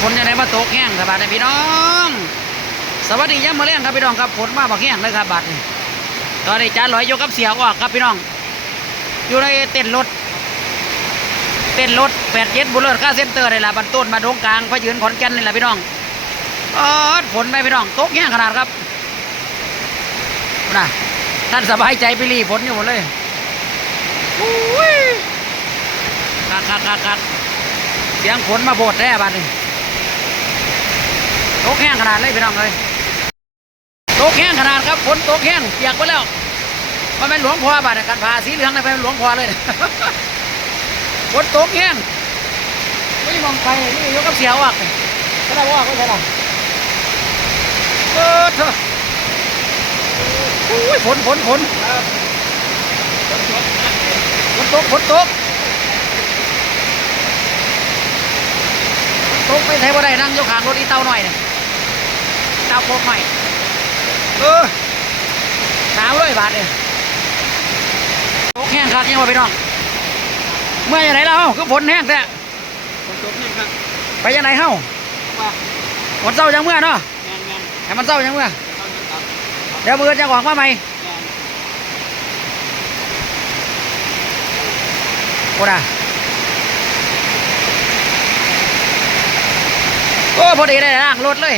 ฝนยังไงมาตกแห้งครับบาดนี้พี่น้อง สวัสดียามมื้อแรงครับพี่น้องครับฝนมาบักแห้งเลยครับบาดนี้ตอนนี้จานลอยอยู่กับเสียออกครับพี่น้อง อยู่ในเต้นรถ เต้นรถแปดเจ็ดบุลเลอร์ค่าเซ็นเตอร์นี่แหละบรรต้นมาดงกลางพะยืนขอนแก่นนี่แหละพี่น้องออฝนไหมพี่น้องตกแห้งขนาดครับนะท่านสบายใจไปรีฝนอยู่หมดเลยอุ้ยคักคักคักคักเสียงฝนมาโบดแน่บัดนี้ ตกแห้งขนาดเลยพี่น้องเลยตกแห้งขนาดครับฝนตกแห้งเปียกไปแล้วมันเป็นหลวงพ่อบาดกันพาสีเหลืองนะเป็นหลวงพ่อเลยฝนตกแห้งไม่มองไปนี่ยกกับเสียวอะก็ได้ว่าก็ใช่หรอเออเถอะอุ้ยฝนฝนฝนฝนตกฝนตกตกไปไทยบ่ได้นั่งยกขางรถอีเต้าหน่อยเนี่ย เต้าโคกใหม่เออหนาวเลยบาดเนี่ยตกแห้งคักยังว่าพี่น้องเมื่อยังไหนเราคือฝนแห้งแต่ฝนตกนี่ครับไปยังไหนเฮ้าว่าฝนเศร้าจังเมื่อเนาะแงนแงนให้มันเศร้าจังเมื่อเข้าจะกลับเดี๋ยวมือจะออกมาใหม่แงนโอ้ด่ะโอ้พอดีได้ลากรถเลย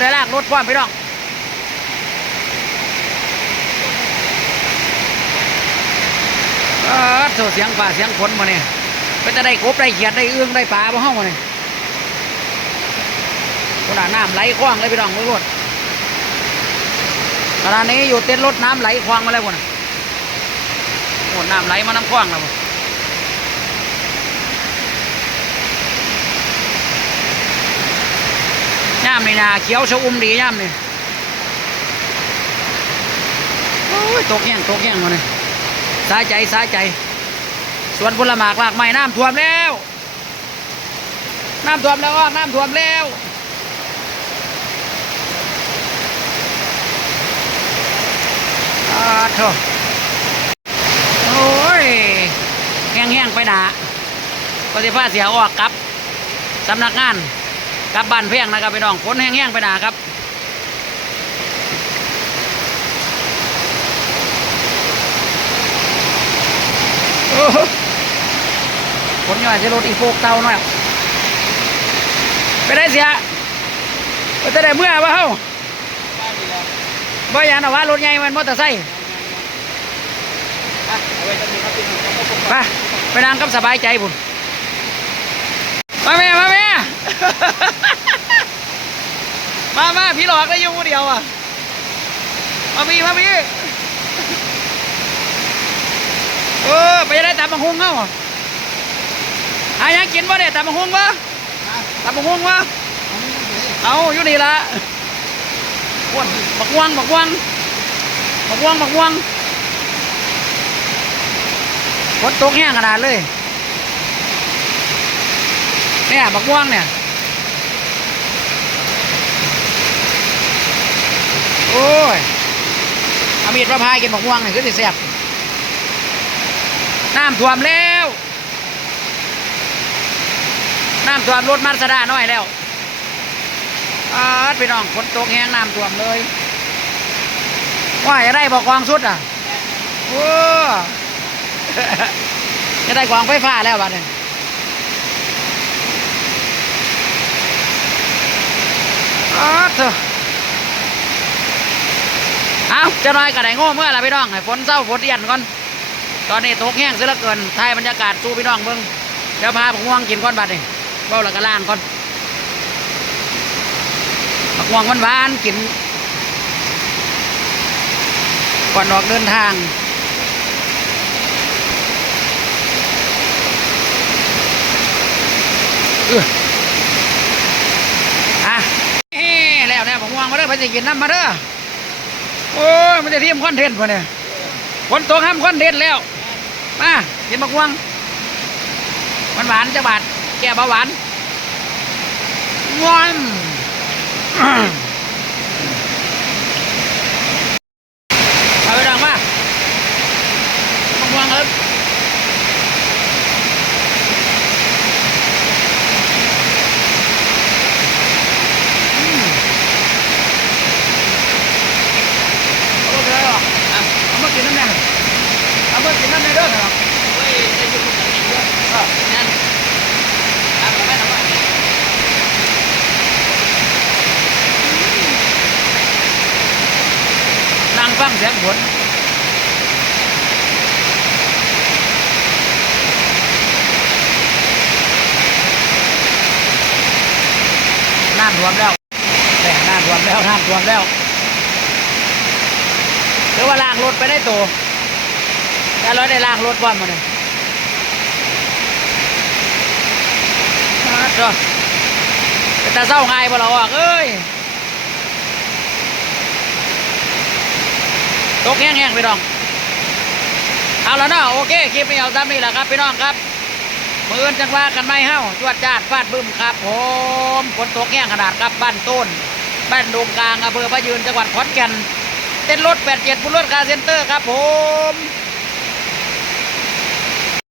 ได้ลากรถพร้อมพี่น้องเออโซเสียงฝ่าเสียงฝนมาเนี่ยก็จะได้กบได้เขียดได้เอื้องได้ปลาบ่ห้องมาเนี่ยคนน่ะน้ำไหลคว้างเลยพี่น้องไม่รดขณะนี้อยู่เต้นรถน้ำไหลคว้างมาแล้วคนน่ะโอ้น้ำไหลมาน้ำคว้างแล้ว ย่ามนี่นาเขียวชอุ่มดีย่ามนี่โอ้ยตกแห้งตกแห้งมาเนี่ยสาใจสาใจ สวนผลหมากลากไม้น้ำท่วมแล้ว น้ำท่วมแล้วอ้อน้ำท่วมแล้วอาโถโอ้ยแห้งๆไปหนาปฏิภาเสียออกกับสำนักงาน กลับบ้านเพียงนะครับพี่น้องฝนแห้งๆไปหนาครับโอ้โหผลย่อยจะลดอีโฟกเตาหน่อยไปได้เสียไปจะได้เมื่อวะเฮ้าได้ดีแล้วบ่ยันเอว่ารถใหญ่มันมอเตอร์ไซค์ไปไปนั่งกับสบายใจบุญมาแม่มาแม่ มามาพี่หลอกได้อยุ่งผู้เดียวอะ มาพี่มาพี่เออไปได้ตามมังหุงเอ้าหายังกินบ่เนี่ยตามมังหุงบ่ตามมังหุงบ่เอาอยู่นี่ละวนบักวังบักวังบักวังบักวังฝนตกแห้งขนาดเลย เนี่ยบักม่วงเนี่ย โอ้ยอามีดมาพายกินบักม่วงเนี่ยคือสิแซ่บน้ำท่วมแล้ว น้ำท่วมรถมาสดาน้อยแล้วอาพี่น้องฝนตกแห้งน้ำท่วมเลยว่าจะได้บอกกองสุดอะโอ้จะได้กองไฟฟ้าแล้วบัดนี้อ๋อเถอะเอาจะน้อยก็ได้โง่เมื่อไรพี่น้องให้ฝนเศร้าฝนเย็นก่อน ตอนนี้ตกแห้งซะเหลือเกินถ่ายบรรยากาศสู้พี่น้องเบิ่งเดี๋ยวพาผักม่วงกินก่อนบัดนี้เบ้าแล้วก็ล่างก่อนผักม่วงหวานๆกิน ก่อนออกเดินทางเอออะเอ้แล้วเนี่ยผ มาเด้อไปสิกินน้ำมาเด้อโอ้ยมันจะทีมคอนเทนต์พอเนี่ยฝนตกห้ามคอนเทนต์แล้วมากินมะม่วงมันหวานจะบาดแก้เบาหวานงอนเอาไปดังมามะม่วงครับ เด้อครับเฮ้ยจะอยู่กับนี่ด้วยครับนั่นตามไปทำไมนั่งฟังเสียงฝนน้ำท่วมแล้วแต่น้ำท่วมแล้วน้ำท่วมแล้วหรือว่าลางรถไปได้ตัว แต่เราได้ลางรถก่อนมาเนี่ยมาจ้ะเป็นตาเศร้าไงบ่เราอะเอ้ยตกแห้งๆพี่น้อง เอาแล้วเนาะโอเค คลิปนี้เอาซ้ำนี่แหละครับพี่น้องครับมืออื่นจังว่ากันไม่เฮ้าจวดจาดฟาดบึ้มครับผมฝนตกแห้งขนาดครับบ้านต้น บ้านดงกลางอำเภอพะยืนจังหวัดขอนแก่นเต้นรถ 87บุญรถคาเซ็นเตอร์ครับผม